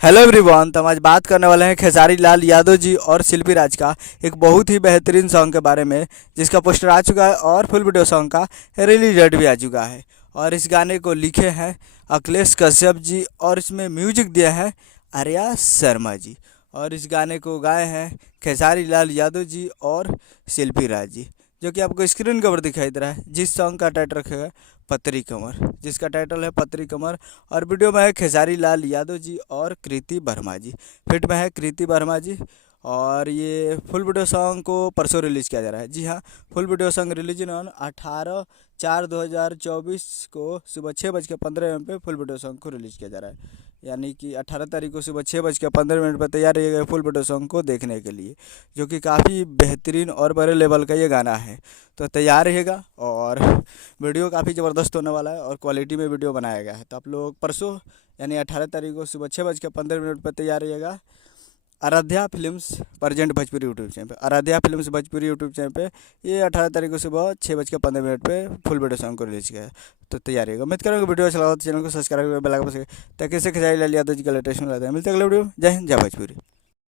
Hello everyone. तो हम आज बात करने वाले हैं खेसारी लाल यादव जी और शिल्पी राज का एक बहुत ही बेहतरीन सॉन्ग के बारे में, जिसका पोस्टर आ चुका है और फुल वीडियो सॉन्ग का रिलीज डेट भी आ चुका है। और इस गाने को लिखे हैं अखिलेश कश्यप जी और इसमें म्यूजिक दिया है आर्या शर्मा जी। और इस गाने को गाए हैं खेसारी लाल यादव जी और शिल्पी राज जी, जो कि आपको स्क्रीन के ऊपर दिखाई दे रहा है। जिस सॉन्ग का टाइटल रखा है पतरी कमर, जिसका टाइटल है पतरी कमर। और वीडियो में है खेसारी लाल यादव जी और कृति वर्मा जी, फिट में है कृति वर्मा जी। और ये फुल वीडियो सॉन्ग को परसों रिलीज़ किया जा रहा है। जी हाँ, full video song release on 18/4/2024 को सुबह 6:15 पे फुल वीडियो सॉन्ग को रिलीज़ किया जा रहा है। यानी कि 18 तारीख को सुबह 6:15 पर तैयार रहिएगा फुल वीडियो सॉन्ग को देखने के लिए, जो कि काफ़ी बेहतरीन और बड़े लेवल का ये गाना है। तो तैयार रहिएगा। और वीडियो काफ़ी ज़बरदस्त होने वाला है और क्वालिटी में वीडियो बनाया गया है। तो आप लोग परसों यानी 18 तारीख को सुबह 6:15 पर तैयार रहिएगा। Aaradhya Films present Bhojpuri YouTube channel पे, Aaradhya Films Bhojpuri YouTube channel पे ये 18 तारीख को सुबह 6:15 पे फुल वीडियो सॉन्ग को रिलीज किया है। तो तैयार रहिएगा। उम्मीद करूँगा वीडियो अच्छा लगा तो चैनल को सब्सक्राइब करके बेल आइकन पर ताकि इससे खेसारी लाल यादव जी का लेटेस्ट मिलता है। मिलते हैं अगले वीडियो। जय हिंद, जय भोजपुरी।